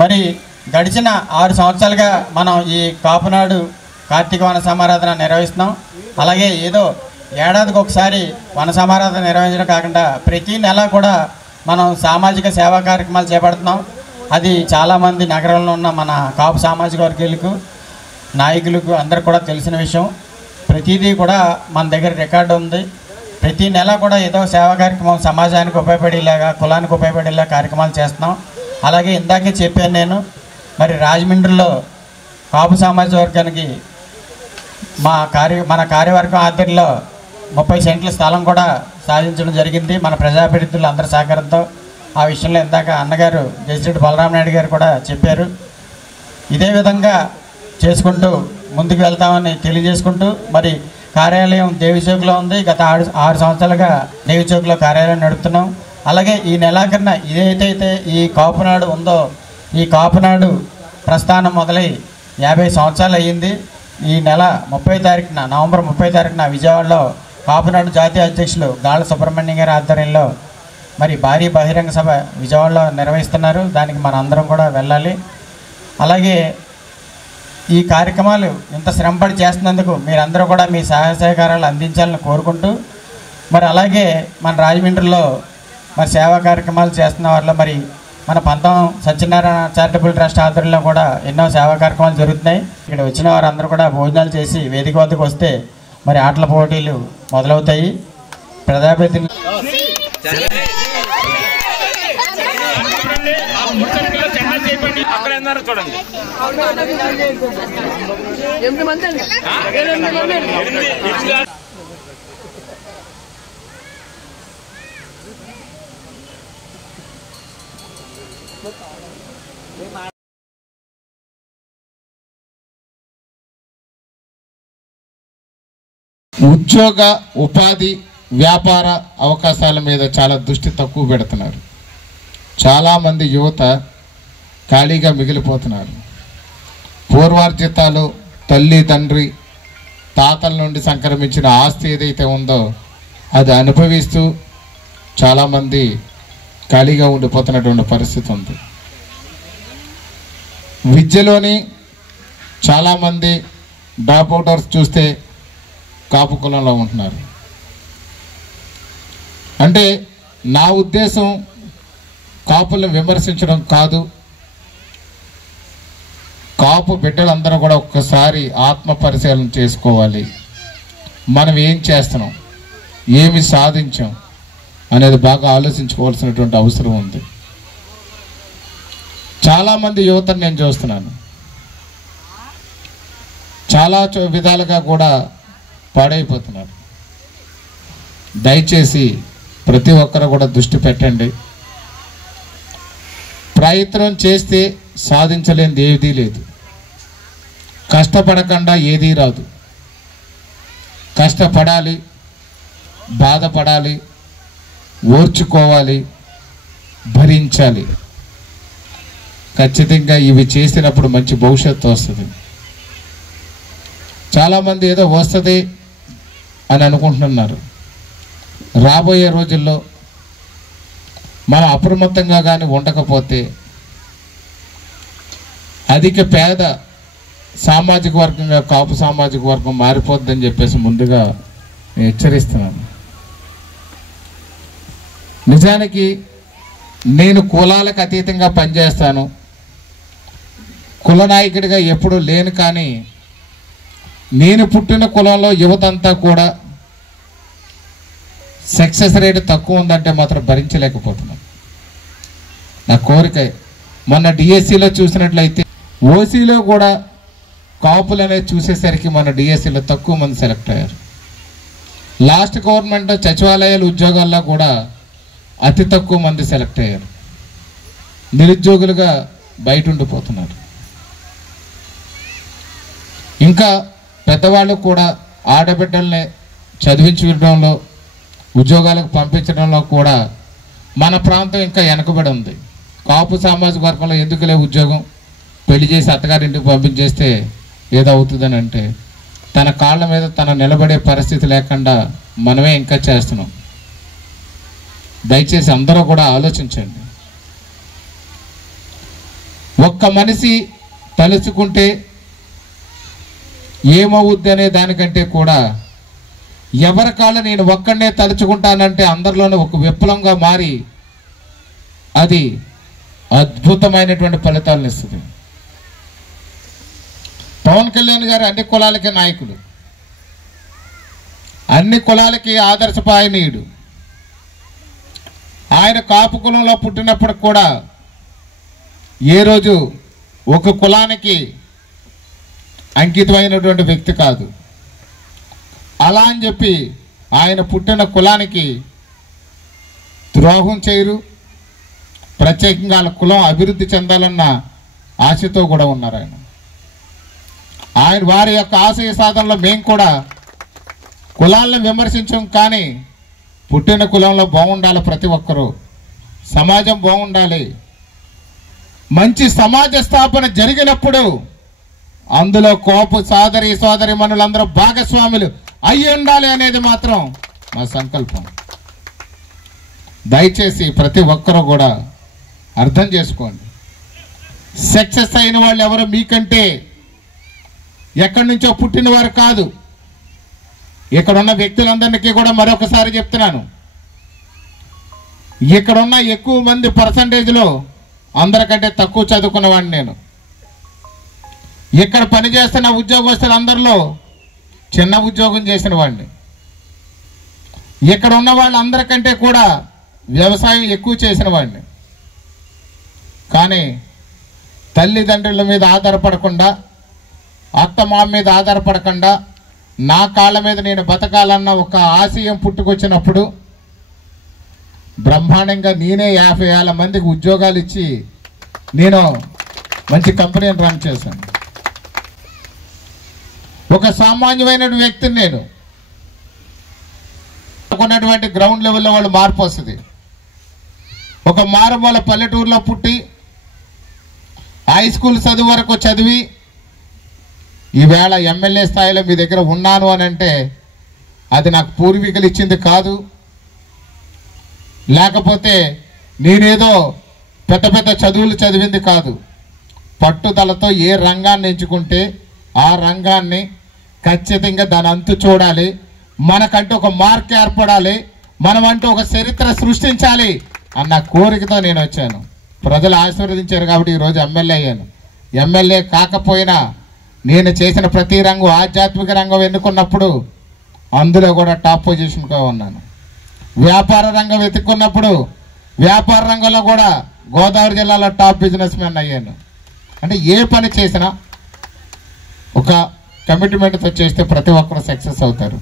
మరి గడిచిన 6 సంవత్సరాలుగా మనం ఈ కాపునాడు కార్తీక వన సమారాధన నిర్వహిస్తున్నాం. అలాగే ఏదో ఏడాదికి ఒకసారి వన సమారాధన నిర్వహించడం కాకుండా ప్రతి నెల కూడా మనం సామాజిక సేవా కార్యక్రమాలు చేపడుతున్నాం. అది చాలామంది నగరంలో ఉన్న మన కాపు సామాజిక వర్గీయులకు నాయకులకు అందరికి కూడా తెలిసిన విషయం. ప్రతిదీ కూడా మన దగ్గర రికార్డు ఉంది. ప్రతి నెల కూడా ఏదో సేవా కార్యక్రమం సమాజానికి ఉపయోగపడేలాగా, కులానికి ఉపయోగపడేలా కార్యక్రమాలు చేస్తున్నాం. అలాగే ఇందాకే చెప్పాను నేను, మరి రాజమండ్రిలో కాపు సామాజిక వర్గానికి మన కార్యవర్గం ఆధ్వర్యంలో 30 సెంట్ల స్థలం కూడా సాధించడం జరిగింది మన ప్రజాప్రతినిధులు అందరి సహకారంతో. ఆ విషయంలో ఇందాక అన్నగారు జస్టిరెడ్డి బలరామనాయుడు గారు కూడా చెప్పారు. ఇదే విధంగా చేసుకుంటూ ముందుకు వెళ్తామని తెలియజేసుకుంటూ, మరి కార్యాలయం దేవిచౌక్లో ఉంది. గత 6 సంవత్సరాలుగా దేవిచౌక్లో కార్యాలయం నడుపుతున్నాం. అలాగే ఈ నెలాఖరున ఇదైతే ఈ కాపునాడు ఉందో, ఈ కాపునాడు ప్రస్థానం మొదలై 50 సంవత్సరాలు అయ్యింది. ఈ నెల 30వ తారీఖున, నవంబర్ 30వ తారీఖున విజయవాడలో కాపునాడు జాతీయ అధ్యక్షులు గాళ్ళ సుబ్రహ్మణ్యం గారి ఆధ్వర్యంలో మరి భారీ బహిరంగ సభ విజయవాడలో నిర్వహిస్తున్నారు. దానికి మన అందరం కూడా వెళ్ళాలి. అలాగే ఈ కార్యక్రమాలు ఇంత శ్రమపడి చేస్తున్నందుకు మీరందరూ కూడా మీ సహాయ సహకారాలు అందించాలని కోరుకుంటూ, మరి అలాగే మన రాజమండ్రిలో మరి సేవా కార్యక్రమాలు చేస్తున్న వారిలో మరి మన పంతం సత్యనారాయణ చారిటబుల్ ట్రస్ట్ ఆధ్వర్యంలో కూడా ఎన్నో సేవా కార్యక్రమాలు జరుగుతున్నాయి. ఇక్కడ వచ్చిన వారందరూ కూడా భోజనాలు చేసి వేదిక వద్దకు వస్తే మరి ఆటల పోటీలు మొదలవుతాయి. ప్రజాప్రతినిధులు ఉద్యోగ, ఉపాధి, వ్యాపార అవకాశాల మీద చాలా దృష్టి తక్కువ పెడుతున్నారు. చాలామంది యువత ఖాళీగా మిగిలిపోతున్నారు. పూర్వార్జితాలు, తల్లి తండ్రి తాతల నుండి సంక్రమించిన ఆస్తి ఏదైతే ఉందో అది అనుభవిస్తూ చాలామంది ఖాళీగా ఉండిపోతున్నటువంటి పరిస్థితి ఉంది. విద్యలోని చాలామంది డ్రాప్ అవుటర్స్ చూస్తే కాపు కులంలో ఉంటున్నారు. అంటే నా ఉద్దేశం కాపులను విమర్శించడం కాదు. కాపు బిడ్డలందరూ కూడా ఒక్కసారి ఆత్మ పరిశీలన చేసుకోవాలి. మనం ఏం చేస్తున్నాం, ఏమి సాధించాం అనేది బాగా ఆలోచించుకోవాల్సినటువంటి అవసరం ఉంది. చాలామంది యువతను నేను చూస్తున్నాను, చాలా విధాలుగా కూడా పాడైపోతున్నారు. దయచేసి ప్రతి ఒక్కరు కూడా దృష్టి పెట్టండి. ప్రయత్నం చేస్తే సాధించలేనిది ఏదీ లేదు. కష్టపడకుండా ఏదీ రాదు. కష్టపడాలి, బాధపడాలి, ఓర్చుకోవాలి, భరించాలి. ఖచ్చితంగా ఇవి చేసినప్పుడు మంచి భవిష్యత్తు వస్తుంది. చాలామంది ఏదో వస్తుంది అని అనుకుంటున్నారు. రాబోయే రోజుల్లో మనం అప్రమత్తంగా కానీ ఉండకపోతే అధిక పేద సామాజిక వర్గంగా కాపు సామాజిక వర్గం మారిపోద్దని చెప్పేసి ముందుగా నేను హెచ్చరిస్తున్నాను. నిజానికి నేను కులాలకు అతీతంగా పనిచేస్తాను. కుల నాయకుడిగా ఎప్పుడూ లేను. కానీ నేను పుట్టిన కులంలో యువతంతా కూడా సక్సెస్ రేట్ తక్కువ ఉందంటే మాత్రం భరించలేకపోతున్నాను. నా కోరిక మొన్న డిఎస్సిలో చూసినట్లయితే ఓసీలో కూడా కాపులు అనేది చూసేసరికి మన డిఎస్సిలో తక్కువ మంది సెలెక్ట్ అయ్యారు. లాస్ట్ గవర్నమెంట్ సచివాలయాల ఉద్యోగాల్లో కూడా అతి తక్కువ మంది సెలెక్ట్ అయ్యారు. నిరుద్యోగులుగా బయట ఉండిపోతున్నారు. ఇంకా పెద్దవాళ్ళు కూడా ఆడబిడ్డల్ని చదివించడంలో, ఉద్యోగాలకు పంపించడంలో కూడా మన ప్రాంతం ఇంకా వెనకబడి ఉంది. కాపు సామాజిక వర్గంలో ఎందుకులే ఉద్యోగం, పెళ్లి చేసి అత్తగారింటికి పంపించేస్తే ఏదో అవుతుందని అంటే తన కాళ్ళ మీద తన నిలబడే పరిస్థితి లేకుండా మనమే ఇంకా చేస్తున్నాం. దయచేసి అందరూ కూడా ఆలోచించండి. ఒక్క మనిషి తలుచుకుంటే ఏమవుద్ది అనే దానికంటే కూడా ఎవరి కాళ్ళ నేను ఒక్కడనే తలుచుకుంటానంటే అందరిలోనే ఒక విప్లవంగా మారి అది అద్భుతమైనటువంటి ఫలితాలను ఇస్తుంది. పవన్ కళ్యాణ్ గారు అన్ని కులాలకి నాయకుడు, అన్ని కులాలకి ఆదర్శపాయనీయుడు. ఆయన కాపు కులంలో పుట్టినప్పుడు కూడా ఏ రోజు ఒక కులానికి అంకితమైనటువంటి వ్యక్తి కాదు. అలా అని చెప్పి ఆయన పుట్టిన కులానికి ద్రోహం చేయరు. ప్రత్యేకంగా వాళ్ళ కులం అభివృద్ధి చెందాలన్న ఆశతో కూడా ఉన్నారు ఆయన వారి యొక్క ఆశయ సాధనలో మేము కూడా కులాలను విమర్శించాం, కానీ పుట్టిన కులంలో బాగుండాలి, ప్రతి ఒక్కరూ సమాజం బాగుండాలి. మంచి సమాజ స్థాపన జరిగినప్పుడు అందులో కోపు సోదరి మనులందరూ భాగస్వాములు అయి ఉండాలి అనేది మాత్రం మా సంకల్పం. దయచేసి ప్రతి ఒక్కరూ కూడా అర్థం చేసుకోండి. సక్సెస్ అయిన వాళ్ళు ఎవరు మీకంటే ఎక్కడి నుంచో పుట్టిన వారు కాదు. ఇక్కడున్న వ్యక్తులందరికీ కూడా మరొకసారి చెప్తున్నాను, ఇక్కడున్న ఎక్కువ మంది పర్సంటేజ్లో అందరికంటే తక్కువ చదువుకున్నవాడిని నేను. ఇక్కడ పనిచేస్తున్న ఉద్యోగస్తులందరిలో చిన్న ఉద్యోగం చేసిన వాడిని. ఇక్కడ ఉన్న వాళ్ళందరికంటే కూడా వ్యవసాయం ఎక్కువ చేసిన వాడిని. కానీ తల్లిదండ్రుల మీద ఆధారపడకుండా, అత్తమామ మీద ఆధారపడకుండా నా కాళ్ళ మీద నేను బతకాలన్న ఒక ఆశయం పుట్టుకొచ్చినప్పుడు బ్రహ్మాండంగా నేనే 50,000 మందికి ఉద్యోగాలు ఇచ్చి నేను మంచి కంపెనీని రన్ చేశాను. ఒక సామాన్యమైన వ్యక్తిని నేను. ఉన్నటువంటి గ్రౌండ్ లెవెల్లో వాళ్ళు మార్పు వస్తుంది. ఒక మారుమూల పల్లెటూరులో పుట్టి హై స్కూల్ చదువు వరకు చదివి ఈవేళ ఎమ్మెల్యే స్థాయిలో మీ దగ్గర ఉన్నాను అని అంటే అది నాకు పూర్వీకులు ఇచ్చింది కాదు, లేకపోతే నేనేదో పెద్ద పెద్ద చదువులు చదివింది కాదు. పట్టుదలతో ఏ రంగాన్ని ఎంచుకుంటే ఆ రంగాన్ని ఖచ్చితంగా దాని అంతు చూడాలి, మనకంటూ ఒక మార్క్ ఏర్పడాలి, మనమంటూ ఒక చరిత్ర సృష్టించాలి అన్న కోరికతో నేను వచ్చాను. ప్రజలు ఆశీర్వదించారు కాబట్టి ఈరోజు ఎమ్మెల్యే అయ్యాను. ఎమ్మెల్యే కాకపోయినా నేను చేసిన ప్రతి రంగం, ఆధ్యాత్మిక రంగం ఎన్నుకున్నప్పుడు అందులో కూడా టాప్ పొజిషన్గా ఉన్నాను. వ్యాపార రంగం వెతుక్కున్నప్పుడు వ్యాపార రంగంలో కూడా గోదావరి జిల్లాలో టాప్ బిజినెస్ మ్యాన్ అయ్యాను. అంటే ఏ పని చేసినా ఒక కమిట్మెంట్తో చేస్తే ప్రతి ఒక్కరు సక్సెస్ అవుతారు.